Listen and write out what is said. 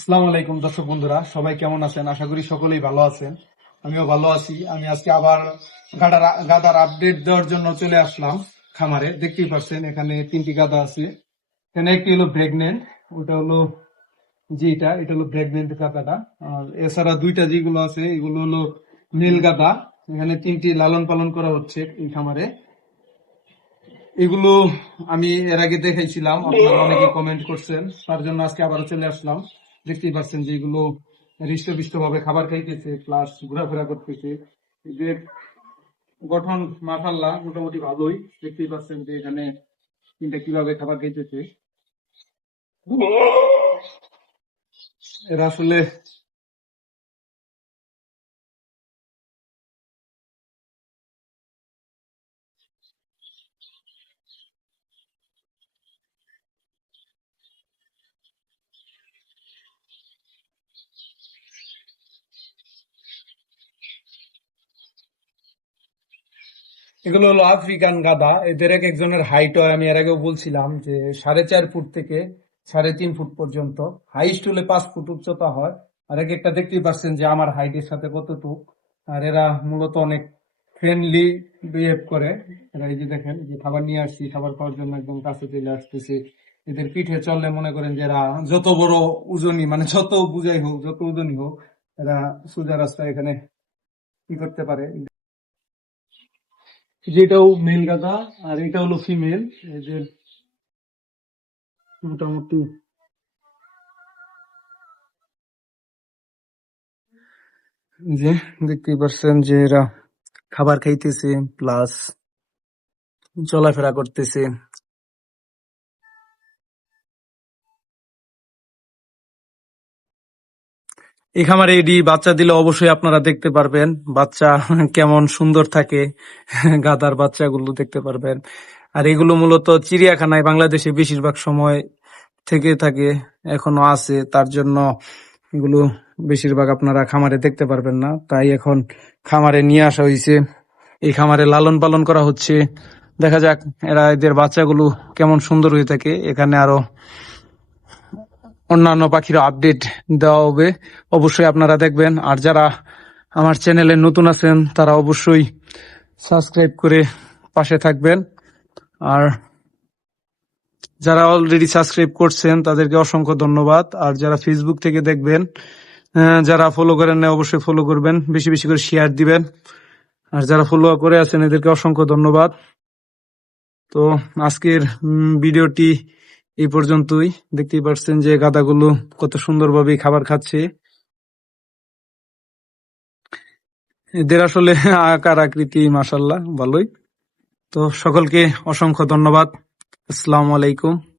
আসসালামু আলাইকুম দর্শক বন্ধুরা, সবাই কেমন আছেন? আশা করি সকলেই ভালো আছেন। আমিও ভালো আছি। আমি আজকে আবার গাদার গাদার আপডেট দেওয়ার জন্য চলে আসলাম খামারে। দেখতেই পাচ্ছেন, এখানে তিনটি গাদা আছে। এখানে একটি হলো প্রেগনেন্ট ওটা হলো যেটা এটা হলো প্রেগনেন্ট গাদাটা আর এছাড়া দুইটা যেগুলো আছে, এগুলো হলো নীল গাদা। এখানে তিনটি লালন পালন করা হচ্ছে এই খামারে। এগুলো আমি এর আগে দেখাইছিলাম, আপনারা অনেকে কমেন্ট করছেন, তার জন্য আজকে আবার চলে আসলাম। দেখতেই পাচ্ছেন যে এগুলো হৃষ্টপুষ্ট ভাবে খাবার খাইতেছে প্লাস ঘোরাফেরা করতেছে। এদের গঠন মাফাল্লা মোটামুটি ভালোই। দেখতেই পাচ্ছেন যে এখানে তিনটা কীভাবে খাবার খাইতেছে। এরা আসলে এগুলো হলো আফ্রিকান গাদা। এদের এক একজনের হাইট হয়। আমি এর আগেও বলছিলাম যে সাড়ে চার ফুট থেকে সাড়ে তিন ফুট পর্যন্ত। হাইস্ট হলে পাঁচ ফুট উচ্চতা হয়। আর এক একটা দেখতেই পাচ্ছেন যে আমার হাইটের সাথে কতটুক। আর এরা মূলত অনেক ফ্রেন্ডলি বিহেভ করে। এরা এই যে দেখেন যে খাবার নিয়ে আসছি, খাবার খাওয়ার জন্য একদম কাছে চলে আসতেছে। এদের পিঠে চললে মনে করেন যে এরা যত বড় ওজনই মানে যত বুঝাই হোক, যত ওজনই হোক, এরা সোজা রাস্তায় এখানে কি করতে পারে? যেটাও মেল গাদা, আর এটা হলো ফিমেল এদের মোটামুটি। যে দেখতেই পারছেন যে এরা খাবার খাইতেছে প্লাস চলাফেরা করতেছে। এই খামারে এডি, বাচ্চা দিলে অবশ্যই আপনারা দেখতে পারবেন। বাচ্চা কেমন সুন্দর থাকে, গাদার বাচ্চাগুলো দেখতে পারবেন। আর এগুলো মূলত চিড়িয়াখানায় বাংলাদেশে বেশিরভাগ সময় থেকে থাকে, এখনও আছে। তার জন্য এগুলো বেশিরভাগ আপনারা খামারে দেখতে পারবেন না। তাই এখন খামারে নিয়ে আসা হয়েছে। এই খামারে লালন পালন করা হচ্ছে। দেখা যাক, এরা এদের বাচ্চাগুলো কেমন সুন্দর হয়ে থাকে। এখানে আরও অন্যান্য পাখির আপডেট দেওয়া হবে। অবশ্যই আপনারা দেখবেন। আর যারা আমার চ্যানেলে নতুন আছেন, তারা অবশ্যই সাবস্ক্রাইব করে পাশে থাকবেন। আর যারা অলরেডি সাবস্ক্রাইব করছেন, তাদেরকে অসংখ্য ধন্যবাদ। আর যারা ফেসবুক থেকে দেখবেন যারা ফলো করেন না অবশ্যই ফলো করবেন। বেশি বেশি করে শেয়ার দিবেন। আর যারা ফলো করে আছেন, এদেরকে অসংখ্য ধন্যবাদ। তো আজকের ভিডিওটি এই পর্যন্তই। দেখতেই পারছেন যে গাদাগুলো কত সুন্দরভাবে খাবার খাচ্ছে। এদের আসলে আকার, আকৃতি মাসাল্লাহ ভালোই। তো সকলকে অসংখ্য ধন্যবাদ। আসসালামু আলাইকুম।